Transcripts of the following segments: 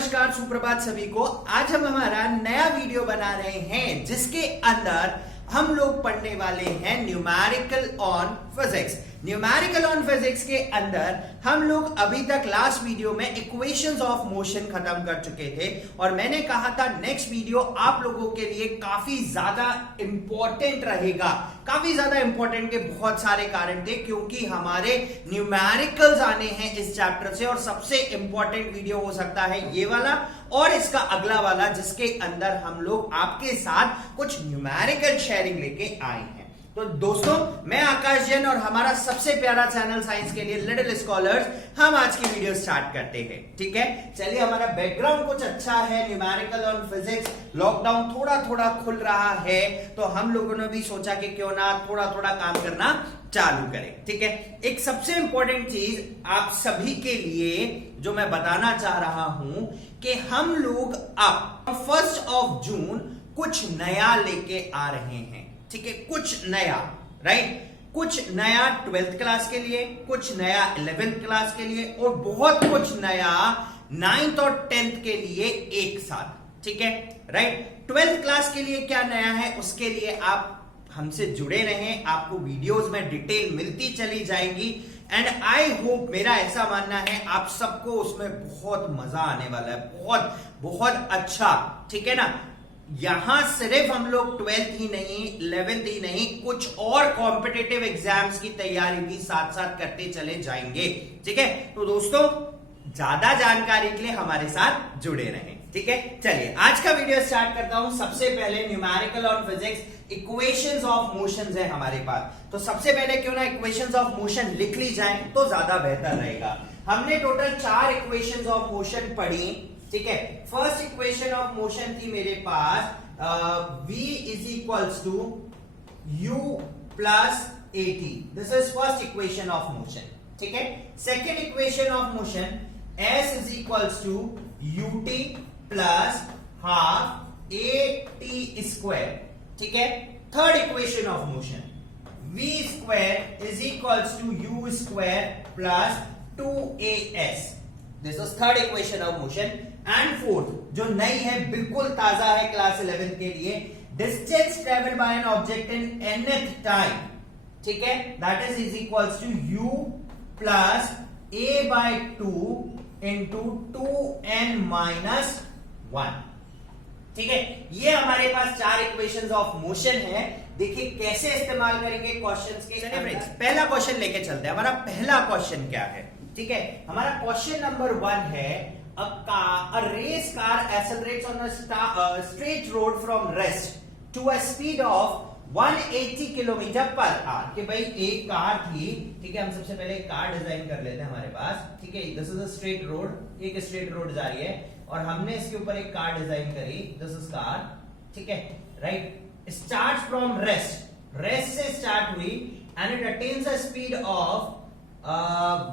नमस्कार, सुप्रभात सभी को। आज हम हमारा नया वीडियो बना रहे हैं जिसके अंदर हम लोग पढ़ने वाले हैं numerical on physics. Numerical on physics के अंदर हम लोग अभी तक लास्ट वीडियो में इक्वेशंस ऑफ मोशन खत्म कर चुके थे और मैंने कहा था नेक्स्ट वीडियो आप लोगों के लिए काफी ज्यादा इंपॉर्टेंट रहेगा। काफी ज्यादा इंपॉर्टेंट के बहुत सारे कारण थे क्योंकि हमारे न्यूमेरिकल्स आने हैं इस चैप्टर से और सबसे इंपॉर्टेंट वीडियो हो सकता है ये वाला और इसका अगला वाला जिसके अंदर हम लोग आपके साथ कुछ न्यूमेरिकल शेयरिंग लेके आए हैं। तो दोस्तों, मैं आकाश जैन और हमारा सबसे प्यारा चैनल साइंस के लिए लिटिल स्कॉलर्स, हम आज की वीडियो स्टार्ट करते हैं। ठीक है, चलिए। हमारा बैकग्राउंड कुछ अच्छा है, न्यूमेरिकल ऑन फिजिक्स। लॉकडाउन थोड़ा थोड़ा खुल रहा है तो हम लोगों ने भी सोचा कि क्यों ना थोड़ा थोड़ा काम करना चालू करें। ठीक है, एक सबसे इंपॉर्टेंट चीज आप सभी के लिए जो मैं बताना चाह रहा हूं कि हम लोग अब 1 जून कुछ नया लेके आ रहे हैं। ठीक है, कुछ नया, राइट? कुछ नया 12th क्लास के लिए, कुछ नया 11th क्लास के लिए और बहुत कुछ नया 9th और 10th के लिए एक साथ। ठीक है, राइट? 12th क्लास के लिए क्या नया है उसके लिए आप हमसे जुड़े रहें, आपको वीडियोस में डिटेल मिलती चली जाएगी एंड आई होप, मेरा ऐसा मानना है आप सबको उसमें बहुत मजा आने वाला है, बहुत बहुत अच्छा। ठीक है ना? यहां सिर्फ हम लोग 12th ही नहीं, 11th ही नहीं, कुछ और कॉम्पिटिटिव एग्जाम्स की तैयारी भी साथ साथ करते चले जाएंगे। ठीक है, तो दोस्तों ज्यादा जानकारी के लिए हमारे साथ जुड़े रहें। ठीक है, चलिए आज का वीडियो स्टार्ट करता हूं। सबसे पहले numerical on physics, equations of motions है हमारे पास, तो सबसे पहले क्यों ना इक्वेशंस ऑफ मोशन लिख ली जाए तो ज्यादा बेहतर रहेगा। हमने टोटल 4 इक्वेशंस ऑफ मोशन पढ़ी। ठीक है, फर्स्ट इक्वेशन ऑफ मोशन थी मेरे पास v is equals to u plus at। This is first equation of motion. ठीक है, second equation of motion s is equals to ut plus half at square. ठीक है, third equation of motion v square is equals to u square plus 2as। This is third equation of motion. And fourth जो नई है, बिल्कुल ताजा है class 11 के लिए, distance travel by an object in nth time. ठीक है, that is equals to u plus a by 2 into 2n minus 1। ठीक है, ये हमारे पास 4 इक्वेशंस ऑफ मोशन है। देखिए कैसे इस्तेमाल करेंगे क्वेश्चंस के। चलिए फ्रेंड्स, पहला क्वेश्चन लेके चलते हैं। हमारा पहला क्वेश्चन क्या है? ठीक है, हमारा क्वेश्चन नंबर 1 है a race car accelerates on a straight road from rest to a speed of 180 kilometre per our. कि भाई एक कार थी, ठीक है, हम सबसे पहले एक कार डिजाइन कर लेते हैं हमारे पास। ठीक है, this is a straight road, एक स्ट्रेट रोड जा रही है और हमने इसके ऊपर एक कार डिजाइन करी। This is car. ठीक है, right? Start from rest, rest से स्टार्ट हुई and it attains a speed of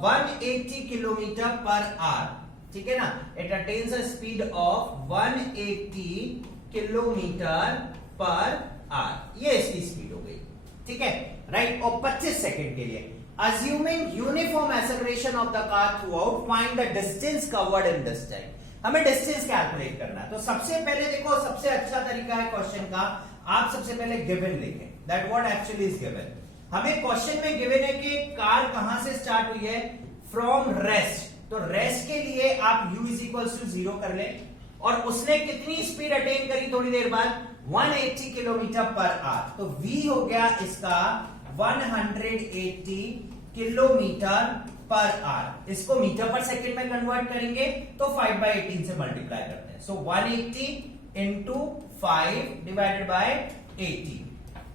180 kilometre per hour. ठीक है ना? It attains a speed of 180 kilometre per our. ये इसकी स्पीड हो गई। ठीक है, राइट? और 25 सेकंड के लिए assuming uniform acceleration of the car through out, find the distance covered in this time. हमें डिस्टेंस कैलकुलेट करना है। तो सबसे पहले देखो, सबसे अच्छा तरीका है क्वेश्चन का, आप सबसे पहले गिवन लिखें, that what actually is given. हमें क्वेश्चन में गिवन है कि कार कहां से स्टार्ट हुई है? From rest. तो रेस्ट के लिए आप u इज इक्वल टू 0 कर ले और उसने कितनी स्पीड अटेन करी थोड़ी देर बाद? 180 किलोमीटर पर आवर। तो v हो गया इसका 180 किलोमीटर पर आवर। इसको मीटर पर सेकंड में कन्वर्ट करेंगे तो 5/18 से मल्टीप्लाई करते हैं। सो 180 इंटू 5 डिवाइडेड बाय 18।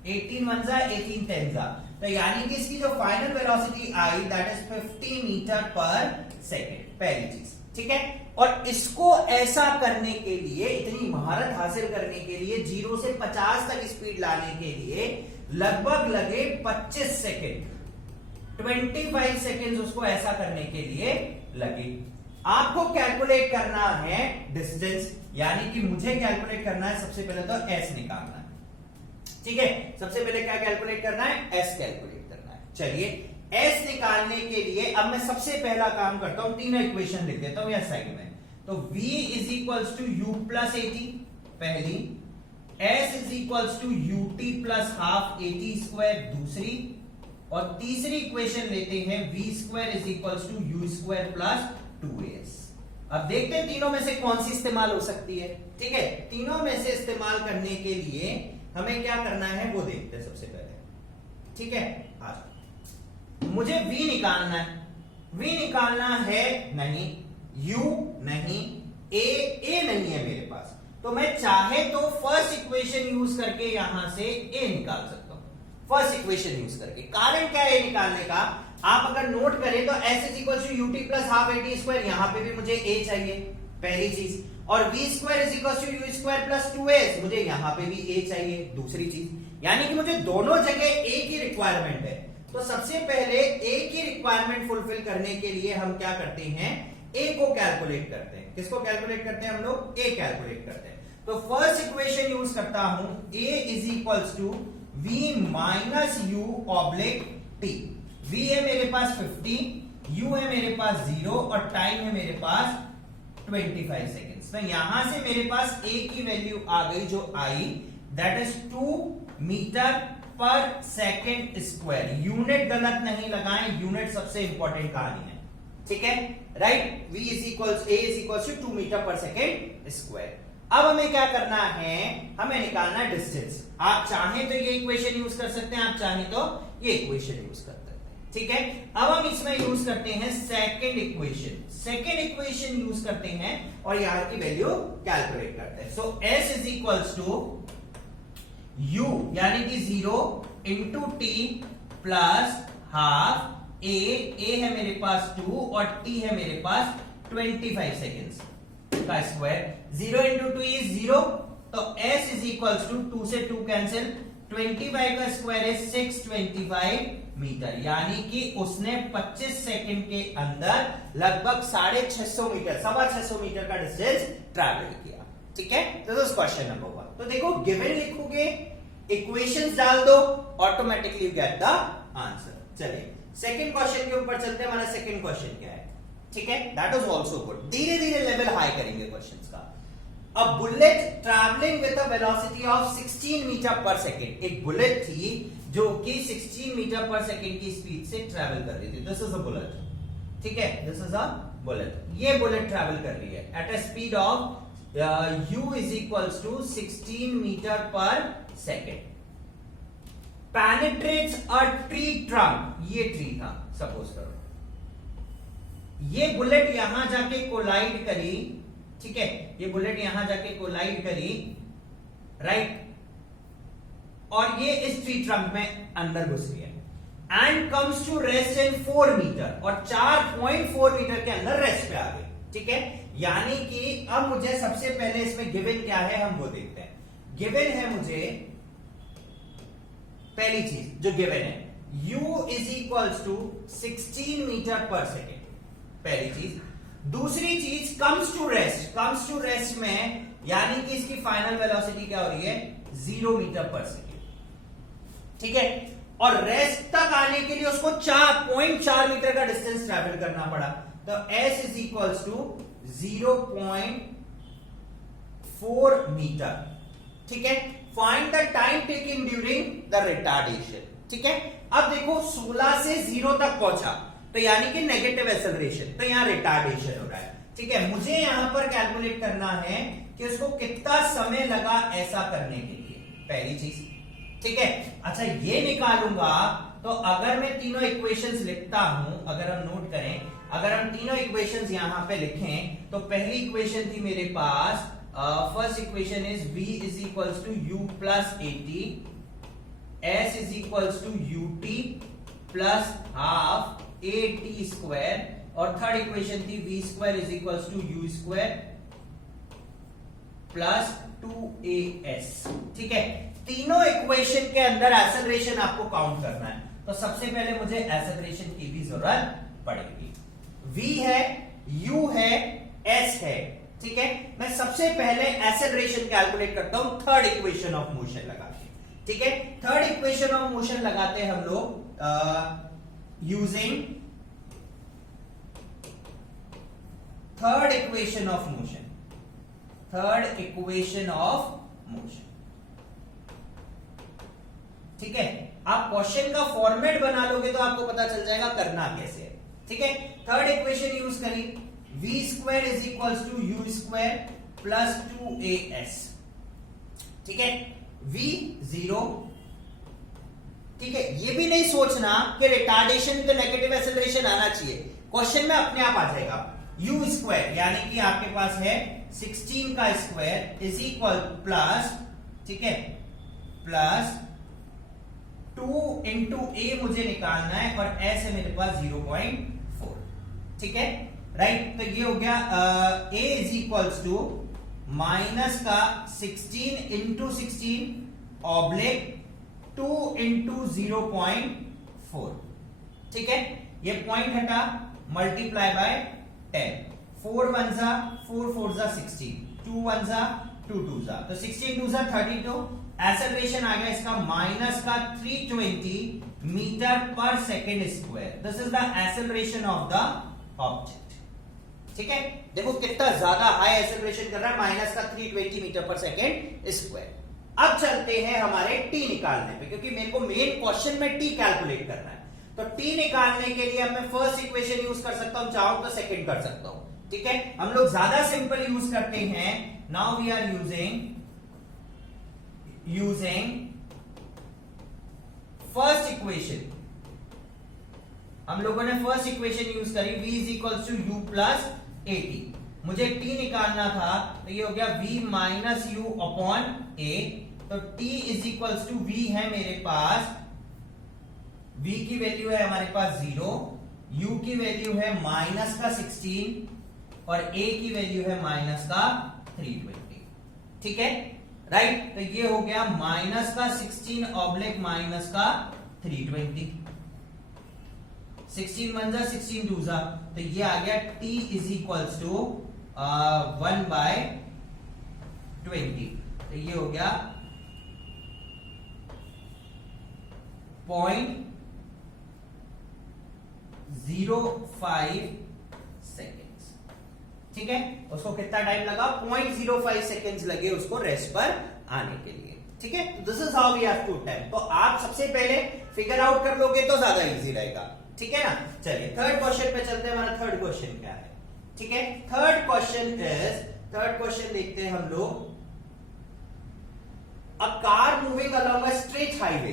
18 1 जा 18 10 जा, तो यानी कि इसकी जो फाइनल वेलोसिटी आई that is 50 metre per second. पहली चीज, ठीक है। और इसको ऐसा करने के लिए, इतनी महारत हासिल करने के लिए, 0 से 50 तक स्पीड लाने के लिए लगभग लगे 25 सेकेंड, 25 सेकेंड उसको ऐसा करने के लिए लगे। आपको कैलकुलेट करना है डिस्टेंस, यानी कि मुझे कैलकुलेट करना है सबसे पहले तो s निकालना है। ठीक है, सबसे पहले क्या कैलकुलेट करना है? s कैलकुलेट करना है। चलिए, s निकालने के लिए अब मैं सबसे पहला काम करता हूं, तीनों इक्वेशन लिख देता हूं या साइड में। तो v is equals to u plus A T पहली, s is equals to ut plus half A T square दूसरी, और तीसरी इक्वेशन लेते हैं v square is equals to u square plus 2as। अब देखते हैं तीनों में से कौन सी इस्तेमाल हो सकती है। ठीक है, तीनों में से इस्तेमाल करने के लिए हमें क्या करना है वो देखते हैं सबसे पहले। ठीक है, आज मुझे v निकालना है, v निकालना है नहीं, u नहीं, a नहीं है मेरे पास, तो मैं चाहे तो फर्स्ट इक्वेशन यूज करके यहां से a निकाल सकता हूं। फर्स्ट इक्वेशन यूज करके, कारण क्या है निकालने का, आप अगर नोट करें तो s is equal to ut plus half A T square, यहां पे भी मुझे a चाहिए पहली चीज, और v square is equal to u square plus 2s, मुझे यहां पे भी a चाहिए दूसरी चीज, यानी कि मुझे दोनों जगह a की रिक्वायरमेंट है। तो सबसे पहले a की रिक्वायरमेंट फुलफिल करने के लिए हम क्या करते हैं, a को कैलकुलेट करते हैं। किसको कैलकुलेट करते हैं हम लोग, a कैलकुलेट करते हैं। तो फर्स्ट इक्वेशन यूज करता हूं, a is equals to v minus u oblique t। v है मेरे पास 50, u है मेरे पास 0 और टाइम है मेरे पास 25 सेकेंड्स। तो यहां से मेरे पास a की वैल्यू आ गई जो आई, that is 2 metre per second square. Unit गलत नहीं लगाएं, यूनिट सबसे इंपॉर्टेंट कहानी है। ठीक है, right, v is equals a is equals to 2 metre per second square. अब हमें क्या करना है, हमें निकालना है डिस्टेंस। आप चाहें तो ये इक्वेशन यूज कर सकते हैं, आप चाहें तो ये इक्वेशन यूज कर सकते हैं। ठीक है, अब हम इसमें यूज करते हैं second equation. Second equation use करते हैं और यहां की वैल्यू कैलकुलेट करते हैं। So s is equals to u यानी कि 0 into T plus half a है मेरे पास 2 और t है मेरे पास 25 सेकेंड्स का स्क्वायर। 0 इंटू 2 इज 0, तो s इज इक्वल्स टू 2 से 2 कैंसिल, 25 का स्क्वायर है 625 मीटर, यानी कि उसने 25 सेकंड के अंदर लगभग 650 मीटर, 650 मीटर का डिस्टेंस ट्रैवल किया। ठीक है, दिस इज क्वेश्चन नंबर 1। तो देखो गिवन लिखोगे, इक्वेशंस डाल दो, automatically you get the answer. चलिए सेकंड क्वेश्चन के ऊपर चलते हैं। हमारा सेकंड क्वेश्चन क्या है, ठीक है, दैट इज आल्सो गुड। धीरे धीरे लेवल हाई करेंगे क्वेश्चंस का। A bullet traveling with a velocity of 16 metre per second, एक बुलेट थी जो कि 16 मीटर पर सेकेंड की स्पीड से ट्रेवल कर रही थी। दिस इज अ बुलेट, ठीक है, दिस इज अ बुलेट। ये बुलेट ट्रेवल कर रही है at a speed of u is equals to 16 metre per second. Penetrates a tree trunk, ये ट्री था सपोज करो, ये बुलेट यहां जाके कोलाइड करी, ठीक है, ये बुलेट यहां जाके कोलाइड करी, राइट, और ये इस ट्री ट्रंक में अंदर घुस गई है and comes to rest in 4 metre, और 4.4 मीटर के अंदर रेस्ट पे आ गई। ठीक है, यानी कि अब मुझे सबसे पहले इसमें गिवन क्या है हम वो देखते हैं। गिवन है मुझे पहली चीज जो गिवन है, u is equals to 16 metre per second, पहली चीज। दूसरी चीज comes to rest, comes to rest में यानी कि इसकी फाइनल वेलोसिटी क्या हो रही है, 0 मीटर पर सेकेंड। ठीक है, और रेस्ट तक आने के लिए उसको 4.4 मीटर का डिस्टेंस ट्रैवल करना पड़ा, तो s is equals to 0.4 metre. ठीक है, find the time taken during the retardation. ठीक है, अब देखो 16 से 0 तक पहुंचा, तो यानी कि नेगेटिव एक्सेलरेशन, तो यहां रिटार्डेशन हो रहा है। ठीक है, मुझे यहां पर कैलकुलेट करना है कि उसको कितना समय लगा ऐसा करने के लिए, पहली चीज। ठीक है, अच्छा ये निकालूंगा तो अगर मैं तीनों इक्वेशंस लिखता हूं, अगर हम नोट करें, अगर हम तीनों इक्वेशंस यहां पे लिखें, तो पहली इक्वेशन थी मेरे पास, first equation is v is equals to u plus 80, s is equals to ut plus half at square, और थर्ड इक्वेशन थी v square is equals to u square plus 2as। ठीक है, तीनों इक्वेशन के अंदर एक्सेलरेशन आपको count करना है, तो सबसे पहले मुझे एक्सेलरेशन की भी जरूरत पड़ेगी। v है, u है, s है। ठीक है, मैं सबसे पहले एक्सेलरेशन कैलकुलेट करता हूं थर्ड इक्वेशन ऑफ मोशन लगा के। ठीक है, थर्ड इक्वेशन ऑफ मोशन लगाते हैं हम लोग using third equation of motion, third equation of motion. ठीक है, आप क्वेश्चन का फॉर्मेट बना लोगे तो आपको पता चल जाएगा करना कैसे है। ठीक है, थर्ड इक्वेशन यूज करी, v square is equal to U square plus 2as। ठीक है, v 0। ठीक है, ये भी नहीं सोचना कि रिटार्डेशन तो नेगेटिव एक्सेलरेशन आना चाहिए, क्वेश्चन में अपने आप आ जाएगा। u स्क्वायर यानी कि आपके पास है 16 का स्क्वायर इज इक्वल प्लस, ठीक है, प्लस 2 इंटू ए मुझे निकालना है और s है मेरे पास 0.4। ठीक है, राइट। तो ये हो गया a is equals to minus का 16 इंटू 16 ऑब्लिक 2 इंटू 0.4। ठीक है, ये पॉइंट हटा, मल्टीप्लाई बाय 10, 4 1 जा 4 4 जा 16, 2 1 जा 2 2 जा, तो 16 2 जा 32। एक्सेलरेशन आ गया इसका माइनस का 320 metre per second square. This is the acceleration of the object. ठीक है, देखो कितना ज्यादा हाई एक्सेलरेशन कर रहा है, माइनस का 320 मीटर पर सेकेंड स्क्वायर। अब चलते हैं हमारे टी निकालने पे, क्योंकि मेरे को मेन क्वेश्चन में टी कैलकुलेट करना है। तो टी निकालने के लिए अब मैं फर्स्ट इक्वेशन यूज कर सकता हूं, चाहूं तो सेकंड कर सकता हूं। ठीक है, हम लोग ज्यादा सिंपल यूज करते हैं। Now we are using first equation. हम लोगों ने फर्स्ट इक्वेशन यूज करी, v is equal to u plus a t. मुझे t निकालना था, तो ये हो गया v minus u upon a। तो t is equal to v है मेरे पास, v की वैल्यू है हमारे पास 0, u की वैल्यू है माइनस का 16 और a की वैल्यू है माइनस का 320। ठीक है, राइट। तो ये हो गया माइनस का 16 ऑब्लिक माइनस का 320, 16 1 जा 16 2 जा, तो ये आ गया t इज इक्वल्स टू 1/20। तो ये हो गया 0.05 सेकेंड्स। ठीक है, उसको कितना टाइम लगा, 0.05 सेकेंड्स लगे उसको रेस्ट पर आने के लिए। ठीक है, this is how we have to attempt. तो आप सबसे पहले फिगर आउट कर लोगे तो ज्यादा इजी रहेगा। ठीक है ना, चलिए थर्ड क्वेश्चन पे चलते हैं। हमारा थर्ड क्वेश्चन क्या है? ठीक है, थर्ड क्वेश्चन देखते हैं हम लोग। A car moving along a straight highway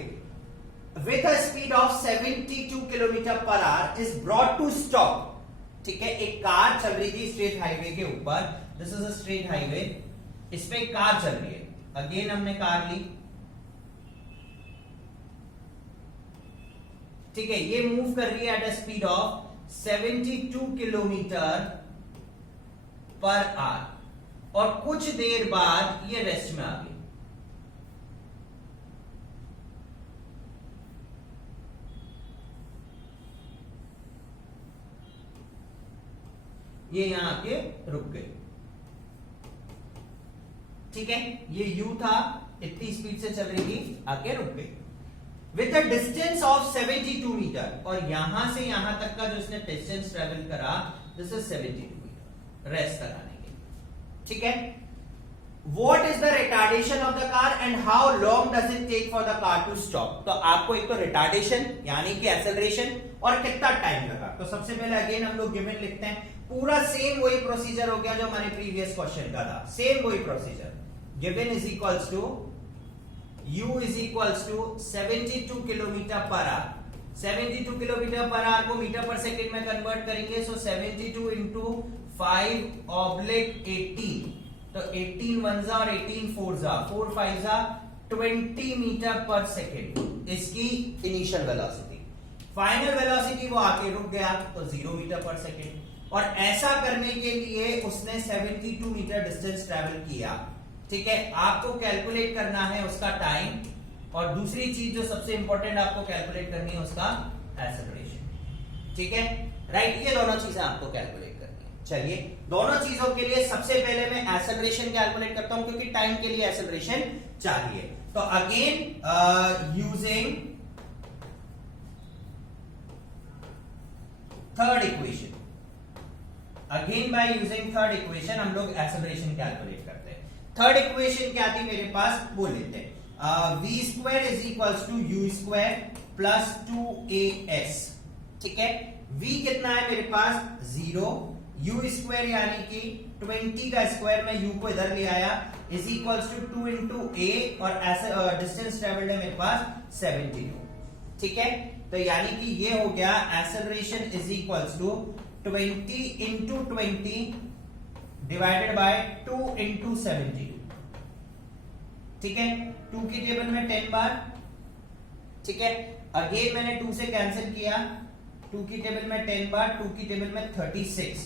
with a speed of 72 kilometre per our is brought to stop। ठीक है, एक कार चल रही थी स्ट्रेट हाईवे के ऊपर, this is a straight highway, इस पे एक कार चल रही है। अगेन हमने कार ली, ठीक है, ये मूव कर रही है at a speed of 72 kilometre per our और कुछ देर बाद ये रेस्ट में आ गई। ये यहां आके रुक गई। ठीक है, ये u था, इतनी स्पीड से चल रही थी, आके रुक गई with a distance of 72 metre. और यहां से यहां तक का जो इसने डिस्टेंस ट्रेवल करा, दिस इज 72 मीटर रेस्ट कराने के। ठीक है, What is the retardation of the car and how long does it take for the car to stop? तो आपको एक तो रिटार्डेशन यानी कि एक्सेलरेशन और कितना टाइम लगा। तो सबसे पहले अगेन हम लोग गिवन लिखते हैं, पूरा सेम वही प्रोसीजर हो गया जो हमारे प्रीवियस क्वेश्चन का था, सेम वही procedure. Given is equals to u is equals to 72 kilometre per hour. 72 kilometre per hour को मीटर पर सेकेंड में कन्वर्ट करेंगे, सो 72 इंटू 5/18, तो 18 1 जा और 18 4 जा, 4 5 जा 20 मीटर पर सेकेंड इसकी इनिशियल वेलोसिटी। फाइनल वेलोसिटी वो आके रुक गया, तो 0 मीटर पर सेकेंड। और ऐसा करने के लिए उसने 72 मीटर डिस्टेंस ट्रेवल किया। ठीक है, आपको कैलकुलेट करना है उसका टाइम, और दूसरी चीज जो सबसे इंपॉर्टेंट आपको कैलकुलेट करनी है उसका एक्सेलरेशन। ठीक है, राइट, ये दोनों चीजें आपको कैलकुलेट करनी है। चलिए, दोनों चीजों के लिए सबसे पहले मैं एक्सेलरेशन कैलकुलेट करता हूं, क्योंकि टाइम के लिए एक्सेलरेशन चाहिए। तो again using third equation, again by using third equation हम लोग एक्सेलरेशन कैलकुलेट करते हैं। थर्ड इक्वेशन क्या थी मेरे पास, वो लेते हैं। v square is equals to u square plus 2as। ठीक है, v कितना है मेरे पास 0, u स्क्वायर यानी कि 20 का स्क्वायर में u को इधर ले आया is equals to 2 into a और ऐसे डिस्टेंस ट्रेवल्ड है मेरे पास 72। ठीक है, तो यानी कि ये हो गया acceleration is equals to 20 into 20 divided by 2 into 72। ठीक है, 2 की टेबल में 10 बार। ठीक है, अगेन मैंने 2 से कैंसिल किया, 2 की टेबल में 10 बार, 2 की टेबल में 36।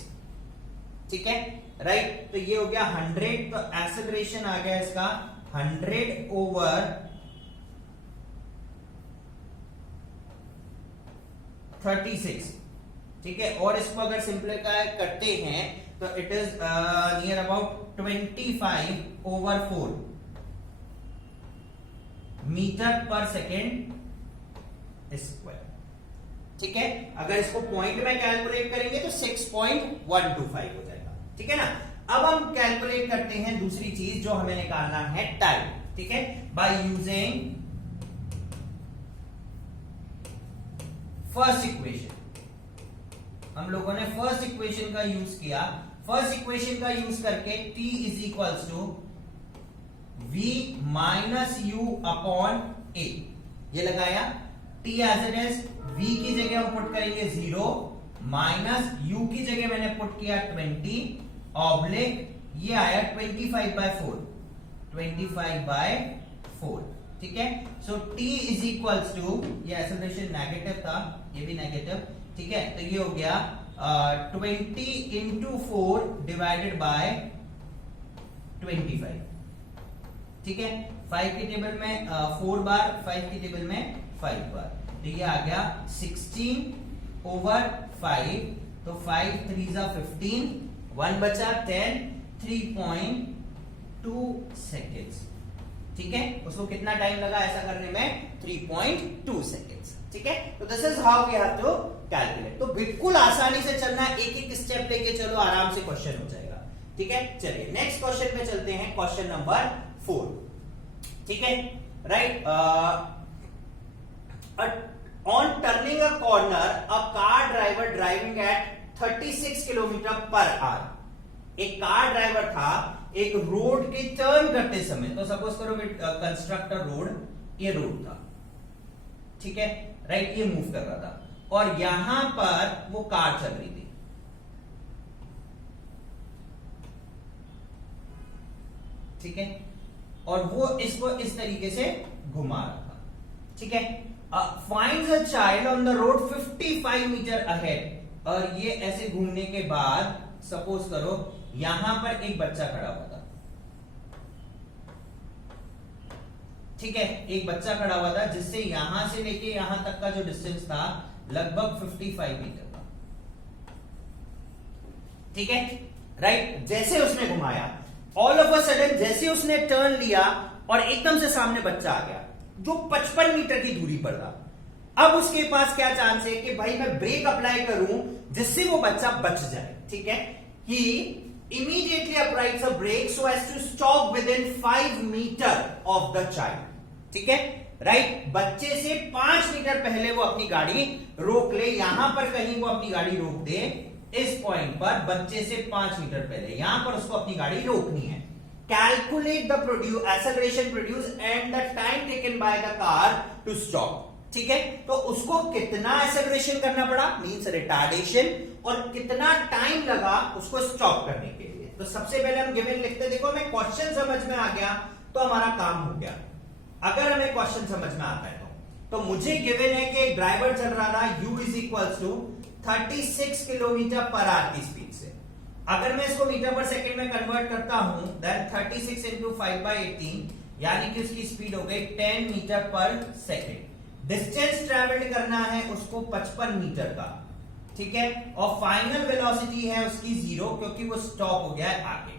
ठीक है, राइट, तो ये हो गया 100, तो एक्सेलरेशन आ गया इसका 100 ओवर 36। ठीक है, और इसको अगर सिंप्लीफाई करते हैं तो it is near about 25 over 4 metre per second square. ठीक है, अगर इसको पॉइंट में कैलकुलेट करेंगे तो 6.125 हो जाएगा। ठीक है ना, अब हम कैलकुलेट करते हैं दूसरी चीज जो हमें निकालना है टाइम। ठीक है, बाय यूजिंग फर्स्ट इक्वेशन। हम लोगों ने फर्स्ट इक्वेशन का यूज किया। फर्स्ट इक्वेशन का यूज करके t is equals to v minus u upon a ये लगाया। t as it is, v की जगह हम पुट करेंगे 0 माइनस u की जगह मैंने पुट किया 20 ऑब्लिक ये आया 25/4 25/4। ठीक है, सो t इज इक्वल्स टू, ये एक्सेलरेशन नेगेटिव था, ये भी नेगेटिव। ठीक है, तो ये हो गया 20 इंटू 4 डिवाइडेड बाय 25। ठीक है, 5 की टेबल में 4 बार, 5 की टेबल में 5 बार, तो ये आ गया 16 ओवर 5, तो 5 3 जा 15, 1 बचा 10, 3.2 सेकेंड्स। ठीक है, उसको कितना टाइम लगा ऐसा करने में, 3.2 सेकेंड्स। ठीक है, तो this is how we have to calculate. तो बिल्कुल आसानी से चलना, एक एक स्टेप लेके चलो, आराम से क्वेश्चन हो जाएगा। ठीक है, चलिए नेक्स्ट क्वेश्चन पे चलते हैं, क्वेश्चन नंबर 4। ठीक है, right, on turning a corner a car driver driving eight 36 kilometre per our. एक कार ड्राइवर था, एक रोड के टर्न करते समय, तो सपोज करो कंस्ट्रक्ट रोड, ये रोड था। ठीक है, राइट, ये मूव कर रहा था और यहां पर वो कार चल रही थी। ठीक है, और वो इसको इस तरीके से घुमा रहा था। ठीक है, finds a child on the road 55 metre ahead, और ये ऐसे घूमने के बाद सपोज करो यहां पर एक बच्चा खड़ा हुआ था। ठीक है, एक बच्चा खड़ा हुआ था जिससे यहां से लेके यहां तक का जो डिस्टेंस था लगभग 55 मीटर था। ठीक है, राइट, जैसे उसने घुमाया, ऑल ऑफ अ सडन जैसे उसने टर्न लिया और एकदम से सामने बच्चा आ गया जो 55 मीटर की दूरी पर था। अब उसके पास क्या चांस है कि भाई मैं ब्रेक अप्लाई करूं जिससे वो बच्चा बच जाए। ठीक है, ही immediately applies a brake so as to stop within 5 meter of the child. ठीक है, राइट, बच्चे से 5 मीटर पहले वो अपनी गाड़ी रोक ले, यहां पर कहीं वो अपनी गाड़ी रोक दे, इस पॉइंट पर बच्चे से 5 मीटर पहले यहां पर उसको अपनी गाड़ी रोकनी है। Calculate the acceleration produce and the time taken by the car to stop. ठीक है, तो उसको कितना एक्सेलरेशन करना पड़ा, मींस रिटार्डेशन, और कितना टाइम लगा उसको स्टॉप करने के लिए। तो सबसे पहले हम गिवन लिखते, देखो हमें क्वेश्चन समझ में आ गया तो हमारा काम हो गया। अगर हमें क्वेश्चन समझ में आता है तो मुझे गिवन है कि एक ड्राइवर चल रहा था u is equals to 36 kilometre per hour की स्पीड से। अगर मैं इसको मीटर पर सेकेंड में कन्वर्ट करता हूं, देन 36 इंटू 5/18 यानी कि उसकी स्पीड हो गई 10 metre per second. Distance travelled करना है उसको 55 मीटर का। ठीक है, और फाइनल वेलोसिटी है उसकी 0 क्योंकि वो स्टॉप हो गया है आगे।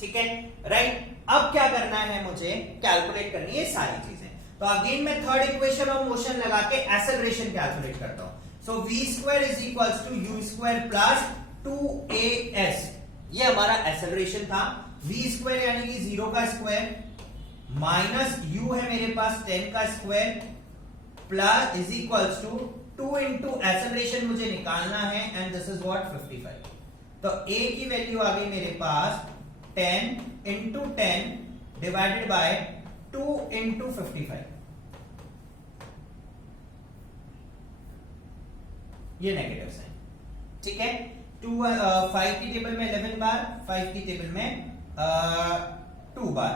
ठीक है, राइट, अब क्या करना है, मुझे कैलकुलेट करनी है सारी चीजें। तो अगेन मैं थर्ड इक्वेशन ऑफ मोशन लगा के एक्सेलरेशन कैलकुलेट करता हूं। So v square is equals to u square plus 2as, ये हमारा एक्सेलरेशन था। v स्क्वायर यानी कि 0 का स्क्वायर माइनस u है मेरे पास 10 का square plus is equals to 2 into acceleration मुझे निकालना है एंड दिस इज व्हाट 55। तो a की वैल्यू आ गई मेरे पास 10 इंटू 10 डिवाइडेड बाय 2 इंटू 55। ये नेगेटिव साइन, ठीक है। 5 की टेबल में 11 बार, 5 की टेबल में 2 बार,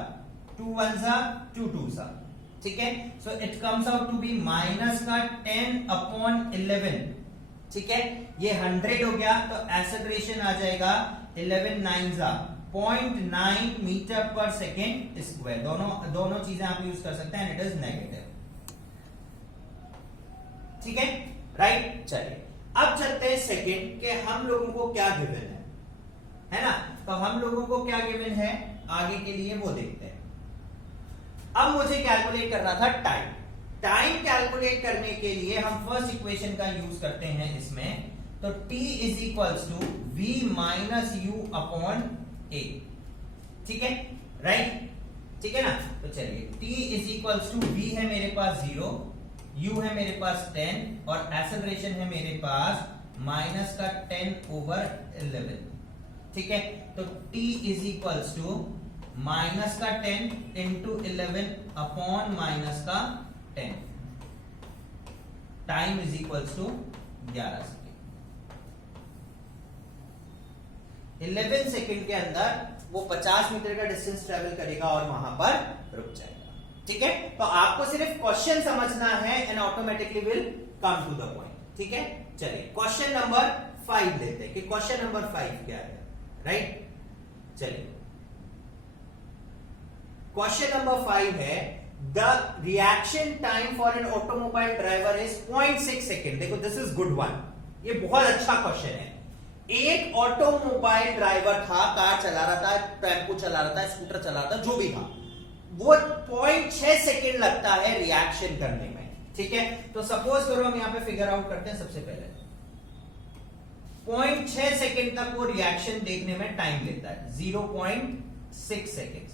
2 1 जा 2 2 जा, ठीक है। So it comes out to be minus का 10/11, ठीक है। ये 100 हो गया तो एक्सेलरेशन आ जाएगा 11 9 जा 0.9 मीटर पर सेकेंड स्क्वायर। दोनों चीजें आप यूज कर सकते हैं, इट इज नेगेटिव, ठीक है, राइट। चलिए अब चलते हैं सेकेंड के हम लोगों को क्या गिवन है ना। तो हम लोगों को क्या गिवन है आगे के लिए वो देखते हैं। अब मुझे कैलकुलेट करना था टाइम। टाइम कैलकुलेट करने के लिए हम फर्स्ट इक्वेशन का यूज करते हैं इसमें। तो t is equals to v minus u upon a, ठीक है, राइट, ठीक है ना। तो चलिए t is equals to v है मेरे पास 0, u है मेरे पास 10 और एक्सेलरेशन है मेरे पास माइनस का 10/11, ठीक है। तो t is equals to minus का 10 इंटू 11 अपॉन माइनस का 10। Time is equals to 11 second. 11 second के अंदर वो 50 मीटर का डिस्टेंस ट्रेवल करेगा और वहां पर रुक जाएगा, ठीक है। तो आपको सिर्फ क्वेश्चन समझना है and automatically will come to the point, ठीक है। चलिए क्वेश्चन नंबर 5 लेते हैं कि क्वेश्चन नंबर 5 क्या है, राइट। चलिए क्वेश्चन नंबर 5 है the reaction time for an automobile driver is 0.6 second. देखो दिस इज गुड वन, ये बहुत अच्छा क्वेश्चन है। एक ऑटोमोबाइल ड्राइवर था, कार चला रहा था, टेम्पो चला रहा था, स्कूटर चला रहा था, जो भी था, वो 0.6 सेकेंड लगता है रिएक्शन करने में, ठीक है। तो सपोज करो हम यहां पे फिगर आउट करते हैं। सबसे पहले 0.6 सेकेंड तक वो रिएक्शन देखने में टाइम लेता है, 0.6 सेकेंड।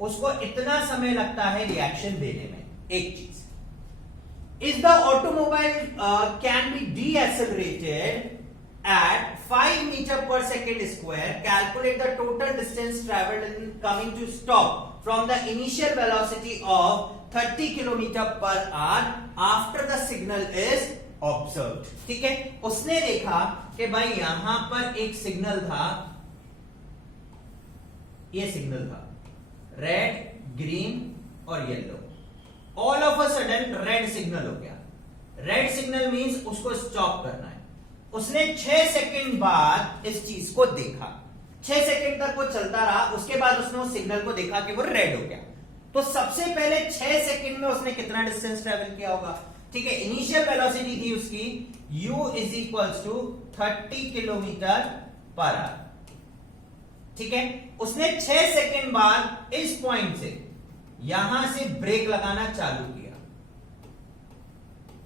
उसको इतना समय लगता है रिएक्शन देने में। एक चीज, is the automobile can be decelerated at 5 meter per second square, calculate the total distance traveled in coming to stop from the initial velocity of 30 km per hour after the signal is observed, ठीक है। उसने देखा कि भाई यहां पर एक signal था, ये सिग्नल था रेड, ग्रीन और yellow. All of a sudden red signal हो गया। रेड सिग्नल मींस उसको स्टॉप करना है। उसने 6 सेकंड बाद इस चीज को देखा, 6 सेकंड तक वो चलता रहा, उसके बाद उसने उस सिग्नल को देखा कि वो रेड हो गया। तो सबसे पहले 6 सेकंड में उसने कितना डिस्टेंस ट्रेवल किया होगा, ठीक है। इनिशियल वेलोसिटी थी उसकी u is equals to 30 kilometre per hour, ठीक है। उसने 6 सेकंड बाद इस पॉइंट से यहां से ब्रेक लगाना चालू किया,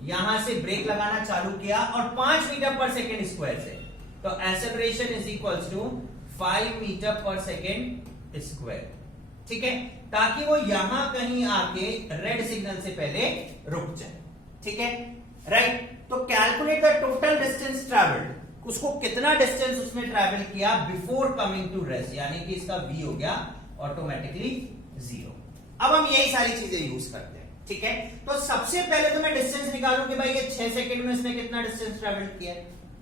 यहां से ब्रेक लगाना चालू किया और 5 मीटर पर सेकेंड स्क्वायर से। तो acceleration is equals to 5 metre per second square, ठीक है, ताकि वो यहां कहीं आके रेड सिग्नल से पहले रुक जाए, ठीक है, राइट। तो calculate the total distance travelled, उसको कितना डिस्टेंस उसने ट्रैवल किया बिफोर कमिंग टू रेस्ट, यानी कि इसका v हो गया ऑटोमेटिकली 0। अब हम यही सारी चीजें यूज करते हैं, ठीक है। तो सबसे पहले तो मैं डिस्टेंस निकालूं कि भाई ये 6 सेकंड में इसने कितना डिस्टेंस ट्रैवल किया,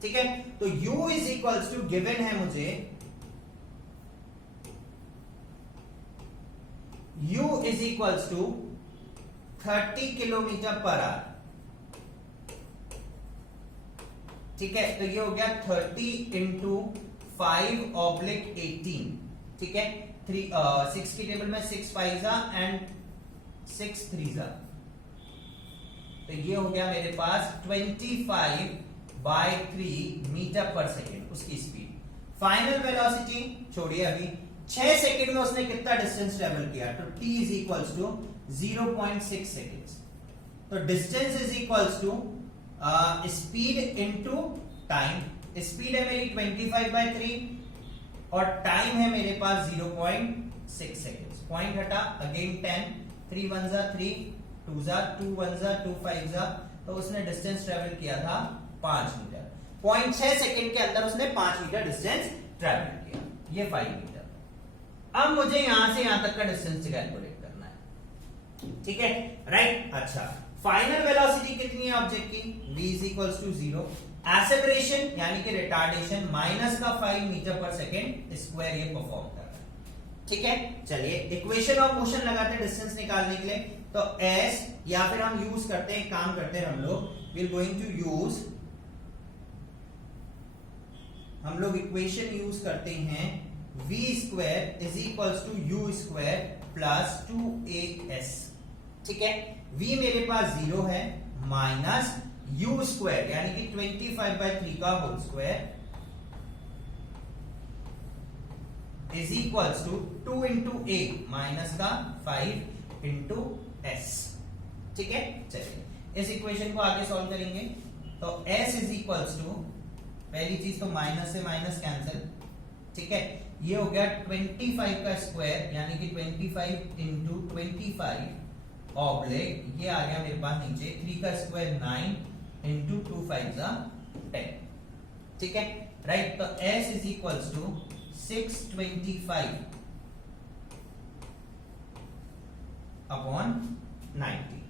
ठीक है। तो u is equals to given है मुझे, u is equals to 30 kilometre per hour, ठीक है। तो ये हो गया 30 इंटू 5/18, ठीक है। 6 की टेबल में 6 5 एंड 6 3 जा, तो ये हो गया मेरे पास 25/3 मीटर पर सेकेंड उसकी स्पीड। फाइनल वेलोसिटी छोड़िए, अभी 6 सेकेंड में उसने कितना डिस्टेंस ट्रेवल किया, तो t is equals to 0.6 seconds. तो distance is equals to speed into time, speed है मेरी 25/3 और टाइम है मेरे पास 0.6 सेकेंड्स। पॉइंट हटा, अगेन 10, 3 1 जा 3, 2 जा 2, 1 जा 2, 5 जा, तो उसने डिस्टेंस ट्रेवल किया था 5 मीटर। 0.6 सेकेंड के अंदर उसने 5 मीटर डिस्टेंस ट्रेवल किया, ये 5 मीटर। अब मुझे यहां से यहां तक का डिस्टेंस कैलकुलेट करना है, ठीक है, राइट। अच्छा, फाइनल वेलोसिटी कितनी है ऑब्जेक्ट की? v is equals to 0। Acceleration यानी कि रिटार्डेशन माइनस का 5 मीटर पर सेकेंड स्क्वायर ये परफॉर्म कर रहा है, ठीक है। चलिए इक्वेशन ऑफ मोशन लगाते हैं डिस्टेंस निकालने के लिए। तो s, या फिर हम यूज करते हैं, काम करते हैं हम लोग इक्वेशन यूज करते हैं v square is equals to u square plus 2as, ठीक है। v मेरे पास 0 है, माइनस u स्क्वायर यानी कि 25/3 का whole square is equals to 2 into a minus का 5 इंटू s, ठीक है। चलिए इस इक्वेशन को आगे सॉल्व करेंगे। तो s इज इक्वल्स टू, पहली चीज तो माइनस से माइनस कैंसिल, ठीक है। ये हो गया 25 का स्क्वायर यानी कि 25 इंटू 25 ऑब्लिक, ये आ गया मेरे पास नीचे 3 का स्क्वायर 9 इंटू 2 5 10, ठीक है, राइट। तो s is equals to 625 upon 90,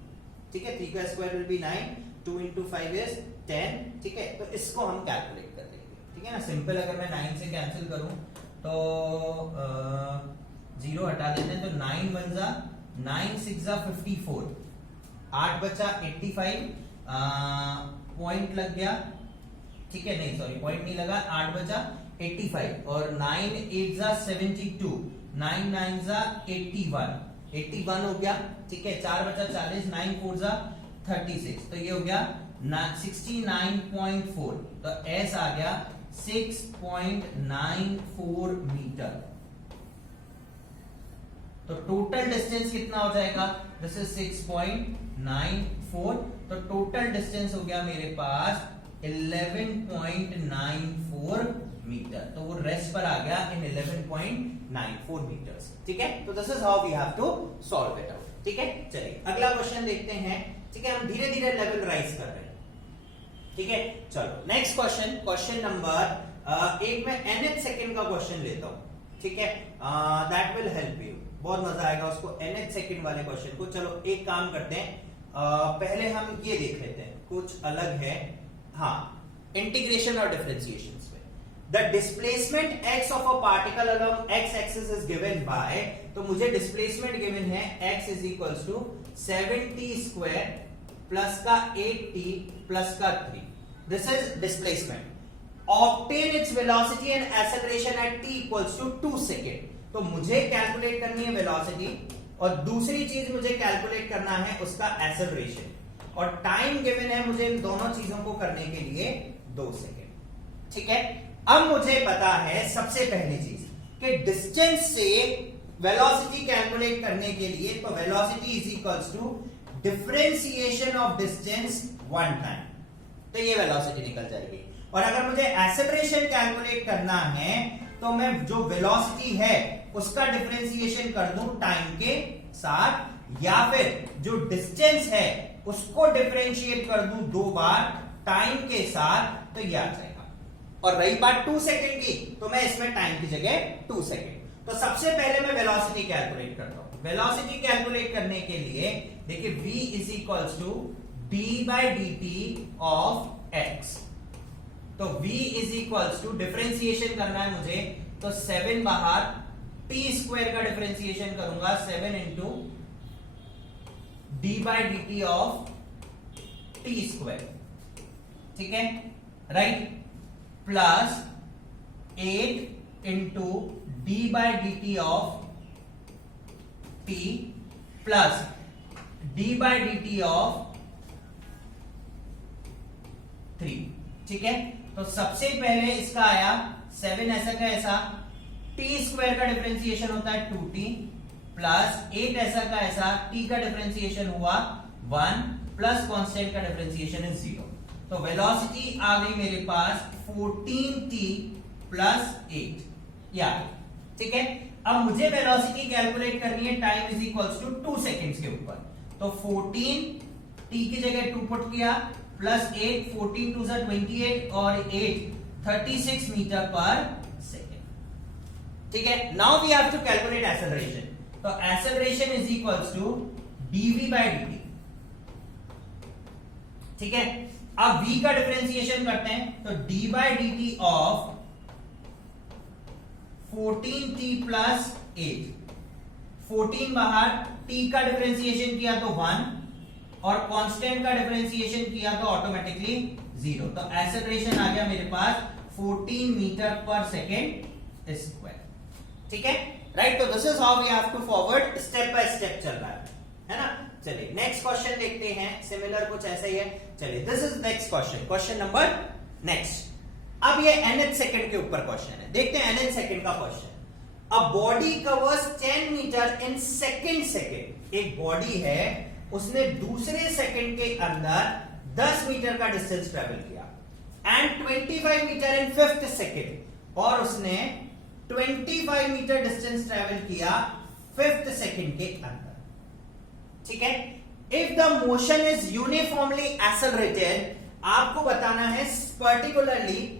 ठीक है। 3 का square will be 9, 2 into 5 is 10, ठीक है। तो इसको हम कैलकुलेट कर लेंगे, ठीक है ना। सिंपल, अगर मैं 9 से कैंसिल करूं तो 0 हटा देते हैं, तो 9 1 जा 9 6 जा 54, 8 बचा 85, पॉइंट लग गया, ठीक है, नहीं सॉरी पॉइंट नहीं लगा, 8 बचा 85 और 9 8 जा 72, 9 9 जा 81 हो गया, ठीक है। 4 बचा 40, 9 4 जा 36, तो ये हो गया 69.4, तो s आ गया 6.94 मीटर। तो टोटल डिस्टेंस कितना हो जाएगा? दिस इज 6.94, तो टोटल डिस्टेंस हो गया मेरे पास 11.94 मीटर। तो वो रेस्ट पर आ गया इन 11.94 मीटर्स, ठीक है। तो this is how we have to solve it out, ठीक है। चलिए अगला क्वेश्चन देखते हैं, ठीक है। हम धीरे धीरे लेवल राइज कर रहे हैं, ठीक है। चलो नेक्स्ट क्वेश्चन, क्वेश्चन नंबर एक मैं nth सेकंड का क्वेश्चन लेता हूं, ठीक है। दैट विल हेल्प यू, बहुत मजा आएगा उसको nth सेकंड वाले क्वेश्चन को। चलो एक काम करते हैं, पहले हम ये देख लेते हैं, कुछ अलग है। हाँ, इंटीग्रेशन और डिफरेंशिएशन में the displacement x of a particle along x axis is given by, तो मुझे डिस्प्लेसमेंट गिवन है x is equals to 7t square plus का 8t प्लस का 3, this is displacement. Obtain its velocity and acceleration at t equals to 2 second. तो मुझे calculate करनी है velocity और दूसरी चीज मुझे कैलकुलेट करना है उसका एक्सेलरेशन, और टाइम गिवन है मुझे इन दोनों चीजों को करने के लिए 2 सेकेंड, ठीक है। अब मुझे पता है सबसे पहली चीज कि डिस्टेंस से वेलोसिटी कैलकुलेट करने के लिए, तो velocity is equals to differentiation of distance 1 time, तो ये वेलोसिटी निकल जाएगी। और अगर मुझे एक्सेलरेशन कैलकुलेट करना है तो मैं जो वेलोसिटी है उसका डिफरेंशिएशन कर दूं टाइम के साथ, या फिर जो डिस्टेंस है उसको डिफरेंशिएट कर दूं 2 बार टाइम के साथ, तो ये आ जाएगा। और रही बात 2 सेकेंड की, तो मैं इसमें टाइम की जगह 2 सेकेंड। तो सबसे पहले मैं वेलोसिटी कैलकुलेट करता हूं। वेलोसिटी कैलकुलेट करने के लिए देखिए v is equals to d/dt of x, तो v is equals to differentiation करना है मुझे, तो 7 बाहर, t स्क्वायर का डिफरेंशिएशन करूंगा 7 into d/dt of t square, ठीक है, right, plus 8 into d/dt of t plus d/dt of 3, ठीक है। तो सबसे पहले इसका आया 7 ऐसा का ऐसा, t स्क्वायर का डिफरेंशिएशन होता है 2t प्लस 8 ऐसा का ऐसा, t का डिफरेंशिएशन हुआ 1 प्लस कांस्टेंट का डिफरेंशिएशन इज 0। तो वेलोसिटी आ गई मेरे पास 14t प्लस 8 या ठीक है। अब मुझे वेलोसिटी कैलकुलेट करनी है time is equals to 2 seconds के ऊपर, तो 14 t की जगह 2 पुट किया प्लस 8, 14 2 28 और 8 36 मीटर पर सेकेंड। ठीक है, now we have to calculate acceleration. तो acceleration is equals to dv by dt। ठीक है, अब v का डिफरेंशिएशन करते हैं, तो d by dt of 14t plus 8, 14 बाहर, t का डिफरेंशिएशन किया तो 1 और कांस्टेंट का डिफरेंशिएशन किया तो ऑटोमेटिकली 0। तो एक्सेलरेशन आ गया मेरे पास 14 मीटर पर सेकेंड स्क्वायर। ठीक है, राइट। तो this is how we have to forward, step by step चल रहा है ना। चलिए नेक्स्ट क्वेश्चन देखते हैं, सिमिलर कुछ ऐसा ही है। चलिए this is next question, question number next. अब ये nth सेकंड के ऊपर क्वेश्चन है, देखते हैं nth सेकंड का question. A body covers 10 metre in second. एक बॉडी है, उसने दूसरे सेकंड के अंदर 10 मीटर का डिस्टेंस ट्रेवल किया and 25 metre in fifth second, और उसने 25 मीटर डिस्टेंस ट्रेवल किया फिफ्थ सेकंड के अंदर। ठीक है, if the motion is uniformly accelerated, आपको बताना है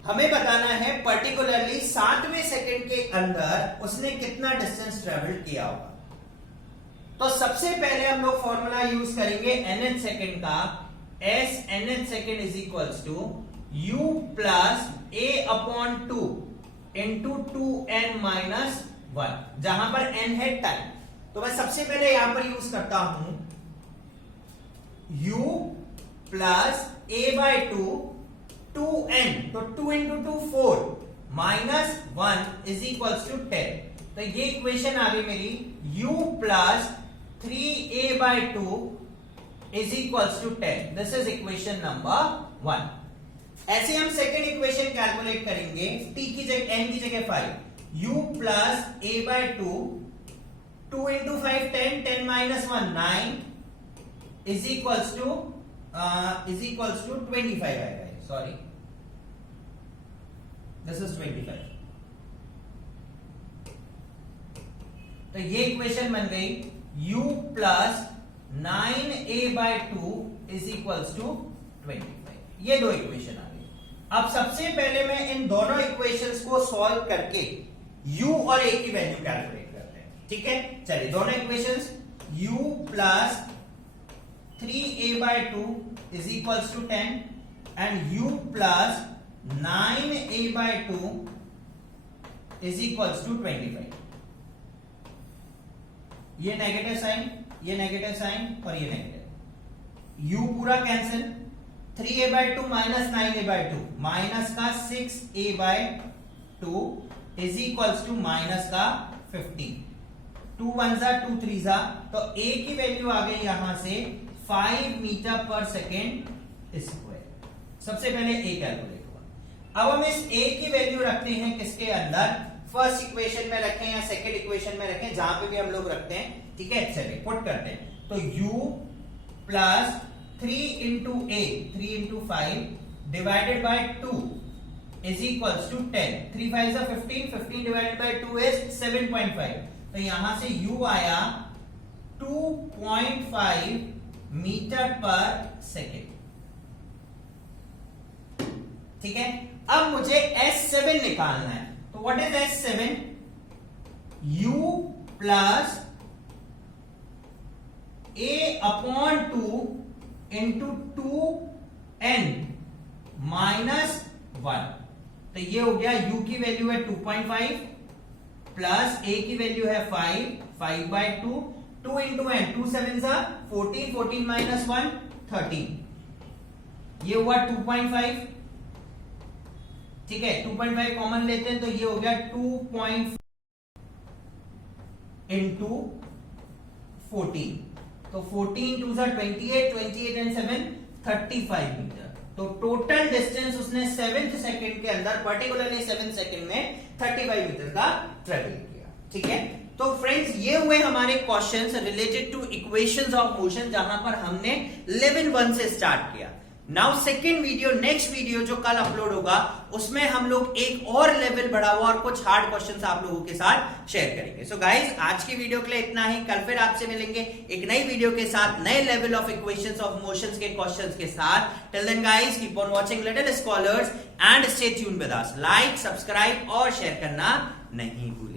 हमें बताना है पर्टिकुलरली 7वें सेकंड के अंदर उसने कितना डिस्टेंस ट्रेवल किया होगा। तो सबसे पहले हम लोग फॉर्मूला यूज करेंगे nth सेकंड का, s nth second is equals to u plus a upon 2 into 2n minus 1, जहां पर n है टाइम। तो मैं सबसे पहले यहां पर यूज करता हूं u plus a by 2 2n, तो 2 into 2 4 minus 1 is equals to 10। तो ये इक्वेशन आ गई मेरी u plus 3a by 2 is equals to 10। This is equation number 1। ऐसे हम सेकेंड इक्वेशन कैलकुलेट करेंगे, t की जगह n की जगह 5, u plus a by 2 2 into 5 10, 10 minus 1 9 is equals to 25 आएगा, सॉरी दिस इज 25। तो ये इक्वेशन बन गई u plus 9a by 2 is equals to 25। ये दो इक्वेशन आ गई। अब सबसे पहले मैं इन दोनों इक्वेशंस को सॉल्व करके u और a की वैल्यू कैलकुलेट करते हैं। ठीक है, चलिए दोनों equations, u plus 3a by 2 is equals to 10 and u plus 9a by 2 is equals to 25। ये नेगेटिव साइन, ये नेगेटिव साइन और ये नेगेटिव, u पूरा cancel, 3a by 2 minus 9a by 2, minus का 6a by 2 is equals to minus का 15, 2 1 जा 2 3 जा, तो a की वैल्यू आ गई यहां से 5 मीटर पर सेकेंड स्क्वायर। सबसे पहले a कैलकुलेट हुआ। अब हम इस a की वैल्यू रखते हैं किसके अंदर, फर्स्ट इक्वेशन में रखें या सेकेंड इक्वेशन में रखें, जहां पे भी हम लोग रखते हैं। ठीक है, चलिए पुट करते हैं। तो u plus 3 into a, 3 into 5 divided by 2 is equals to 10, 3 5 जा 15, 15 डिवाइडेड बाय 2 इज 7.5। तो यहां से u आया 2.5 मीटर पर सेकेंड। ठीक है, अब मुझे S7 निकालना है। तो what is S7? u plus a upon 2 into 2n minus 1। तो ये हो गया, u की वैल्यू है 2.5 प्लस a की वैल्यू है 5 बाय 2, 2 इंटू n, 2 7 जा 14, 14 माइनस 1 13, ये हुआ 2.5। ठीक है, 2.5 कॉमन लेते हैं तो ये हो गया 2.5 इंटू 14, तो 14 2 जा 28, 28 एंड 7 35 मीटर। तो टोटल डिस्टेंस उसने 7th सेकंड के अंदर, पर्टिकुलरली 7th सेकंड में 35 मीटर का ट्रेवल किया। ठीक है, तो फ्रेंड्स ये हुए हमारे questions related two equations of motion, जहां पर हमने लेवल 1 से स्टार्ट किया। Now second video, next video जो कल अपलोड होगा, उसमें हम लोग एक और लेवल बढ़ा हुआ और कुछ हार्ड क्वेश्चंस आप लोगों के साथ शेयर करेंगे। सो गाइज, आज की वीडियो के लिए इतना ही। कल फिर आपसे मिलेंगे एक नई वीडियो के साथ, नए level of equations of motions के क्वेश्चंस के साथ। Till then guys, keep on watching little scholars and stay tuned with us. Like, subscribe और शेयर करना नहीं भूलें।